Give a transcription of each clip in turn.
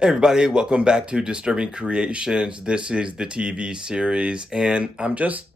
Hey everybody, welcome back to Disturbing Creations. This is the TV series, and I'm just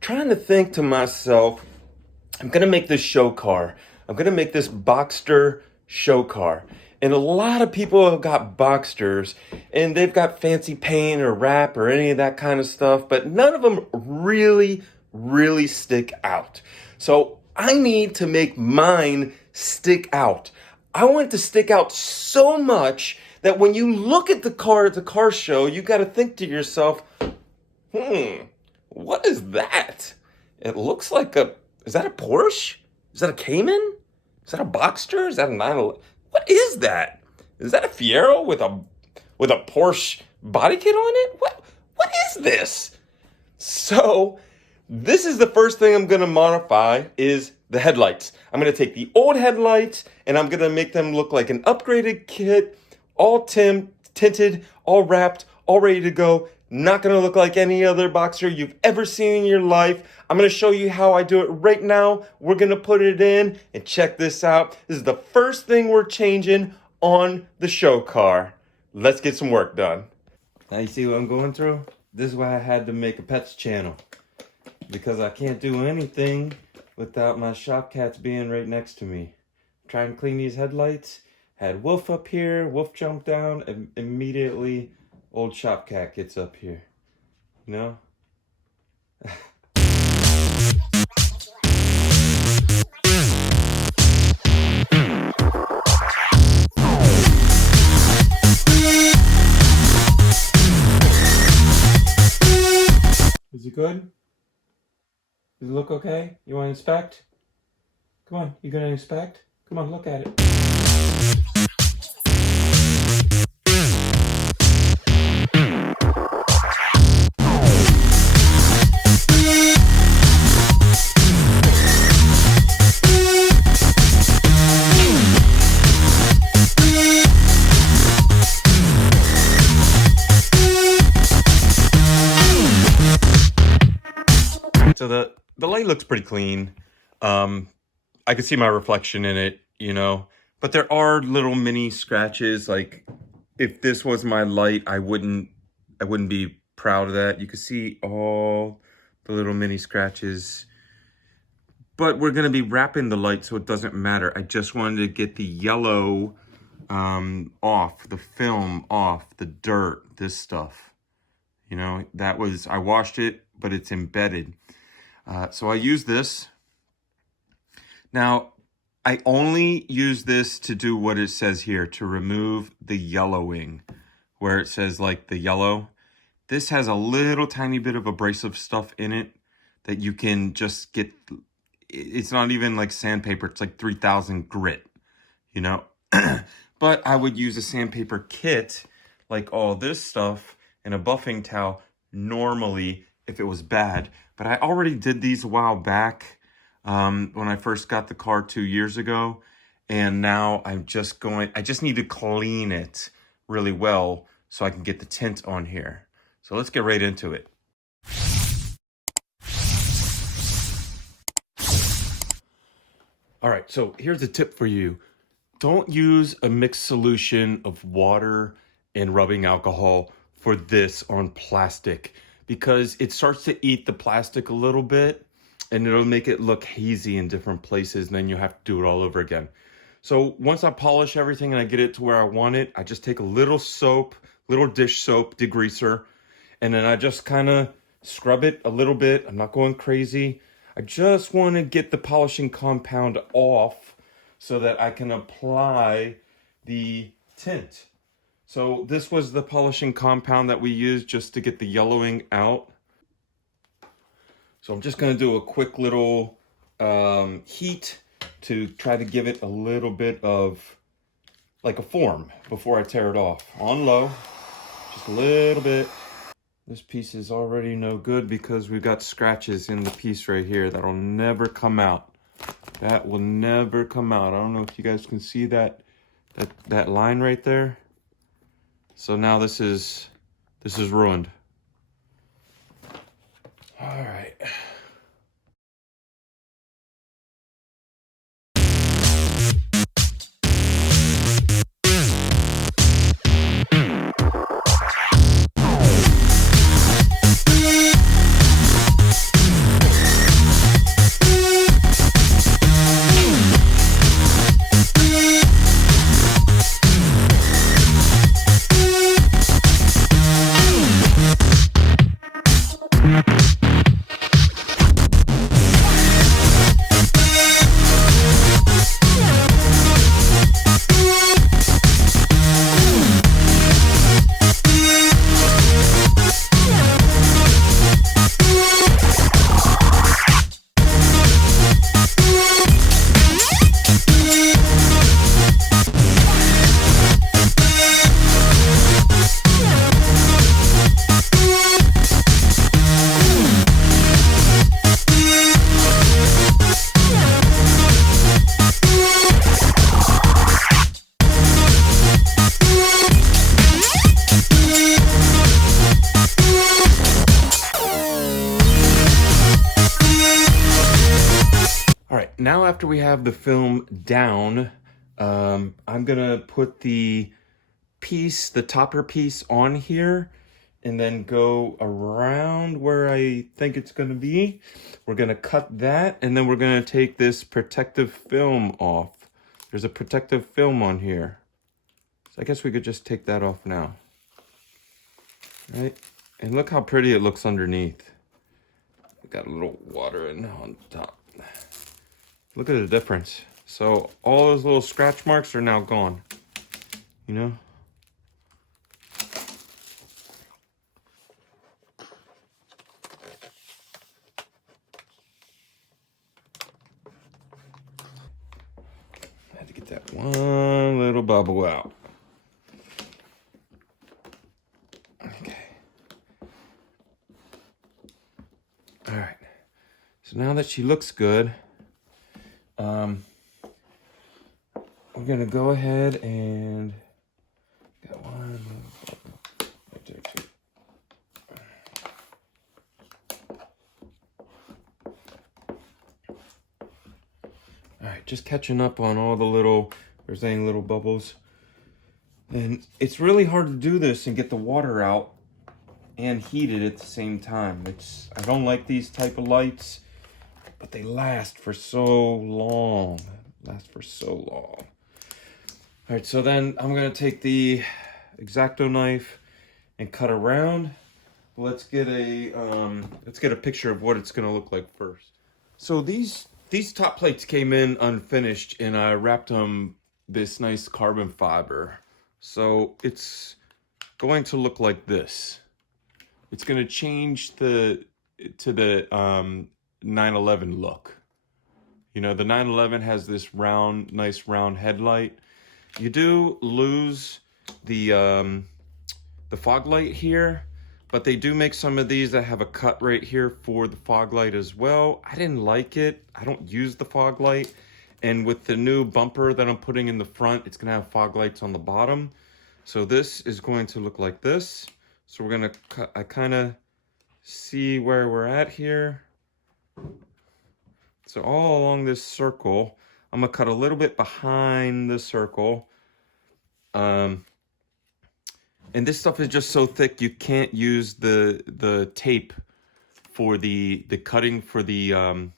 trying to think to myself, I'm gonna make this show car. I'm gonna make this Boxster show car. And a lot of people have got Boxsters and they've got fancy paint or wrap or any of that kind of stuff, but none of them really stick out. So I need to make mine stick out. I want it to stick out so much that when you look at the car at the car show, you got to think to yourself, what is that? It looks like is that a Porsche? Is that a Cayman? Is that a Boxster? Is that a 911? What is that? Is that a Fiero with a Porsche body kit on it? What is this? So, this is the first thing I'm going to modify is the headlights. I'm going to take the old headlights and I'm going to make them look like an upgraded kit, all tinted, all wrapped, all ready to go. Not going to look like any other Boxster you've ever seen in your life. I'm going to show you how I do it right now. We're going to put it in and check this out. This is the first thing we're changing on the show car. Let's get some work done. Now you see what I'm going through? This is why I had to make a pets channel. Because I can't do anything without my shop cats being right next to me. Try and clean these headlights. Had Wolf up here. Wolf jumped down. And immediately, old shop cat gets up here. You know? Is it good? Does it look okay? You want to inspect? Come on, you gonna inspect? Come on, look at it. So the light looks pretty clean. I can see my reflection in it, you know, but there are little mini scratches. Like if this was my light, I wouldn't be proud of that. You can see all the little mini scratches, but we're going to be wrapping the light, so it doesn't matter. I just wanted to get the yellow off, the film off, the dirt, this stuff. You know, I washed it, but it's embedded. So I use this. Now, I only use this to do what it says here, to remove the yellowing, where it says like the yellow. This has a little tiny bit of abrasive stuff in it that you can just get. It's not even like sandpaper. It's like 3000 grit, you know. But I would use a sandpaper kit, like all this stuff, and a buffing towel normally if it was bad. But I already did these a while back when I first got the car 2 years ago. And now I just need to clean it really well so I can get the tint on here. So let's get right into it. All right, so here's a tip for you. Don't use a mixed solution of water and rubbing alcohol for this on plastic, because it starts to eat the plastic a little bit and it'll make it look hazy in different places, and then you have to do it all over again. So once I polish everything and I get it to where I want it, I just take a little soap, little dish soap degreaser, and then I just kind of scrub it a little bit. I'm not going crazy. I just want to get the polishing compound off so that I can apply the tint. So this was the polishing compound that we used just to get the yellowing out. So I'm just going to do a quick little heat to try to give it a little bit of like a form before I tear it off. On low, just a little bit. This piece is already no good because we've got scratches in the piece right here that'll never come out. That will never come out. I don't know if you guys can see that line right there. So now this is ruined. All right. after we have the film down, I'm gonna put the topper piece on here and then go around where I think it's gonna be. We're gonna cut that, and then we're gonna take this protective film off. There's a protective film on here. So I guess we could just take that off now. Right? And look how pretty it looks underneath. Got a little water in on top. Look at the difference. So all those little scratch marks are now gone. You know? I had to get that one little bubble out. Okay. All right. So now that she looks good, we're gonna go ahead and got one right there too. All right, just catching up on all the little, if there's any little bubbles. And it's really hard to do this and get the water out and heat it at the same time. I don't like these type of lights, but they last for so long. All right, so then I'm gonna take the X-Acto knife and cut around. Let's get a picture of what it's gonna look like first. So these top plates came in unfinished, and I wrapped them this nice carbon fiber. So it's going to look like this. It's gonna change to the 911 look. You know, the 911 has this nice round headlight. You do lose the fog light here, but they do make some of these that have a cut right here for the fog light as well. I didn't like it. I don't use the fog light. And with the new bumper that I'm putting in the front, it's gonna have fog lights on the bottom. So this is going to look like this. So we're gonna cut, I kind of see where we're at here. So all along this circle, I'm gonna cut a little bit behind the circle. And this stuff is just so thick, you can't use the tape for the cutting for the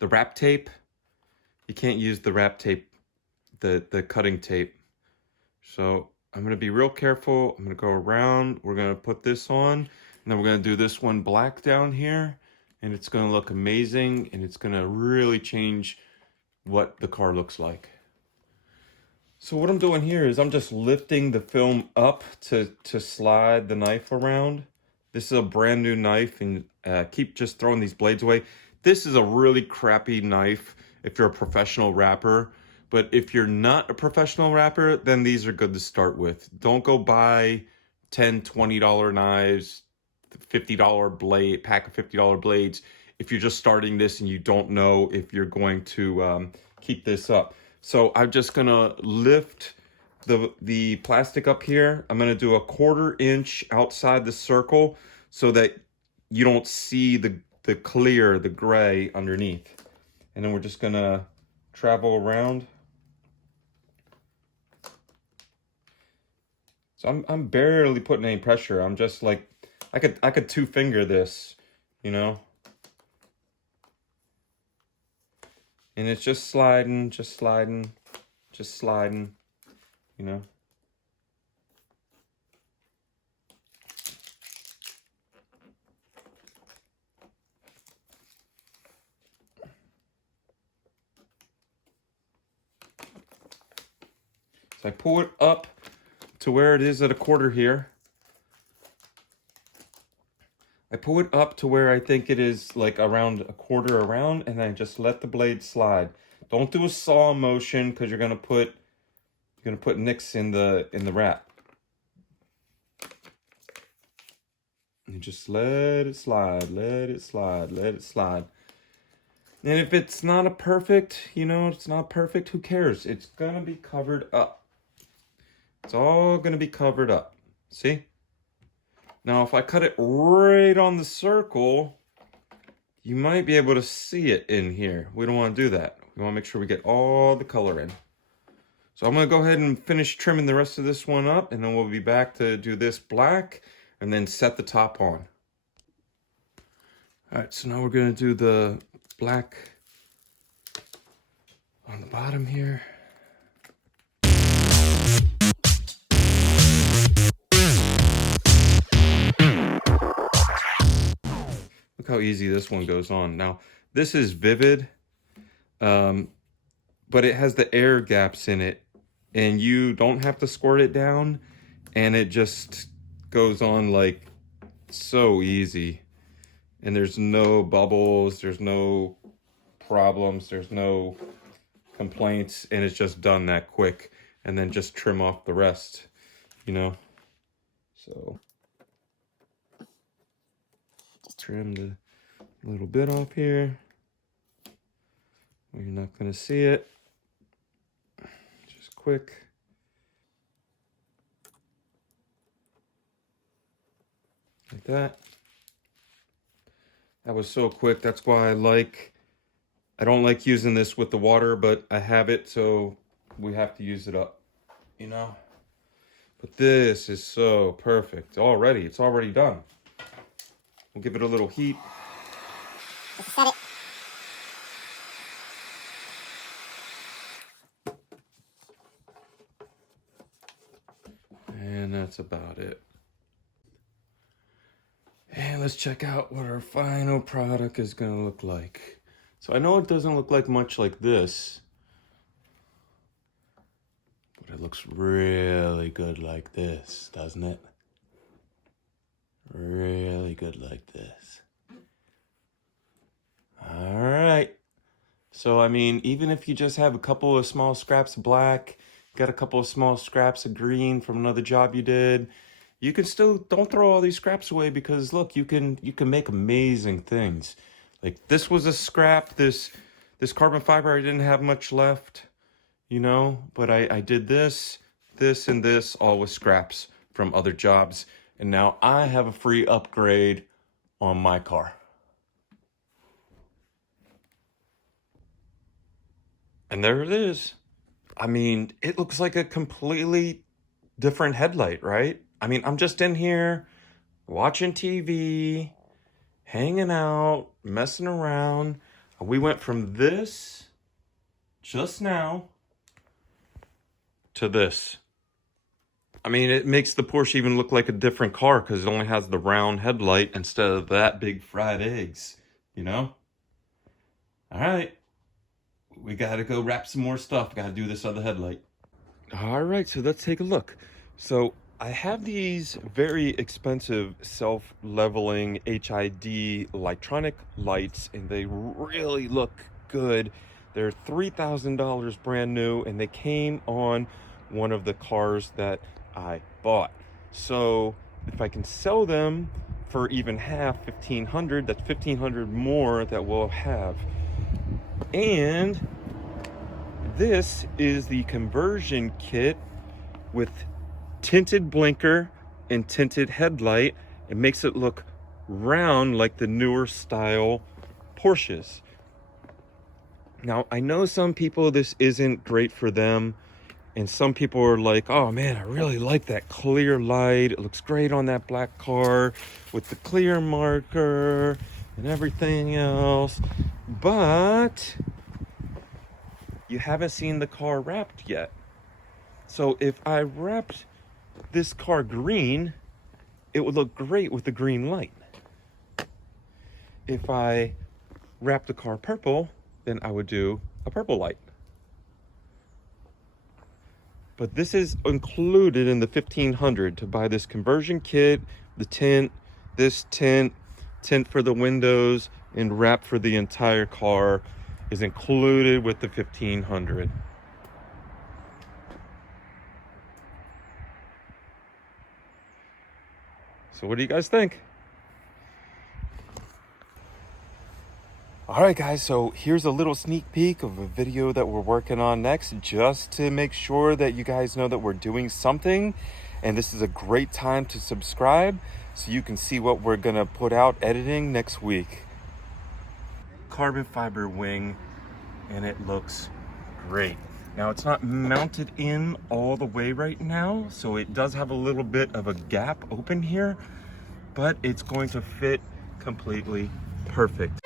wrap tape. You can't use the wrap tape, the cutting tape. So I'm gonna be real careful. I'm gonna go around. We're gonna put this on, and then we're gonna do this one black down here, and it's gonna look amazing, and it's gonna really change what the car looks like. So what I'm doing here is I'm just lifting the film up to slide the knife around. This is a brand new knife, and keep just throwing these blades away. This is a really crappy knife if you're a professional rapper. But if you're not a professional rapper, then these are good to start with. Don't go buy $10, $20 knives, $50 blade, pack of $50 blades if you're just starting this and you don't know if you're going to keep this up. So I'm just gonna lift the plastic up here. I'm gonna do a 1/4 inch outside the circle so that you don't see the clear, the gray underneath. And then we're just gonna travel around. So I'm barely putting any pressure. I'm just like, I could 2-finger this, you know? And it's just sliding, you know? So I pull it up to where it is at 1/4 here. I pull it up to where I think it is, like around 1/4 around, and I just let the blade slide. Don't do a saw motion because you're gonna put nicks in the wrap. You just let it slide, let it slide, let it slide. And if it's not a perfect, you know, it's not perfect, who cares? It's gonna be covered up. It's all gonna be covered up. See? Now, if I cut it right on the circle, you might be able to see it in here. We don't want to do that. We want to make sure we get all the color in. So I'm going to go ahead and finish trimming the rest of this one up, and then we'll be back to do this black and then set the top on. All right, so now we're going to do the black on the bottom here. Look how easy this one goes on. Now, this is vivid, but it has the air gaps in it, and you don't have to squirt it down, and it just goes on like so easy. And there's no bubbles, there's no problems, there's no complaints, and it's just done that quick. And then just trim off the rest, you know. So just trim the little bit off here. You're not gonna see it. Just quick. Like that. That was so quick. That's why I don't like using this with the water, but I have it, so we have to use it up, you know? But this is so perfect already. It's already done. We'll give it a little heat. Set it. And that's about it. And let's check out what our final product is going to look like. So I know it doesn't look like much like this, but it looks really good like this, doesn't it? Really good like this. All right. So, I mean, even if you just have a couple of small scraps of black, got a couple of small scraps of green from another job you did, you can still, don't throw all these scraps away, because look, you can make amazing things. Like this was a scrap, this carbon fiber, I didn't have much left, you know, but I did this, and this, all with scraps from other jobs. And now I have a free upgrade on my car. And there it is. I mean, it looks like a completely different headlight, right? I mean, I'm just in here watching TV, hanging out, messing around. We went from this just now to this. I mean, it makes the Porsche even look like a different car because it only has the round headlight instead of that big fried eggs, you know? All right. We got to go wrap some more stuff. Got to do this other headlight. All right, so let's take a look. So I have these very expensive self-leveling HID electronic lights, and they really look good. They're $3,000 brand new, and they came on one of the cars that I bought. So if I can sell them for even half, $1,500, that's $1,500 more that we'll have. And this is the conversion kit with tinted blinker and tinted headlight. It makes it look round like the newer style Porsches. Now, I know some people this isn't great for them, and some people are like, oh man, I really like that clear light. It looks great on that black car with the clear marker and everything else. But you haven't seen the car wrapped yet. So if I wrapped this car green, it would look great with the green light. If I wrapped the car purple, then I would do a purple light. But this is included in the $1,500 to buy this conversion kit, the tint, this tint for the windows, and wrap for the entire car is included with the $1,500. So what do you guys think? All right, guys, so here's a little sneak peek of a video that we're working on next, just to make sure that you guys know that we're doing something. And this is a great time to subscribe so you can see what we're gonna put out editing next week. Carbon fiber wing and it looks great. Now it's not mounted in all the way right now, so it does have a little bit of a gap open here, but it's going to fit completely perfect.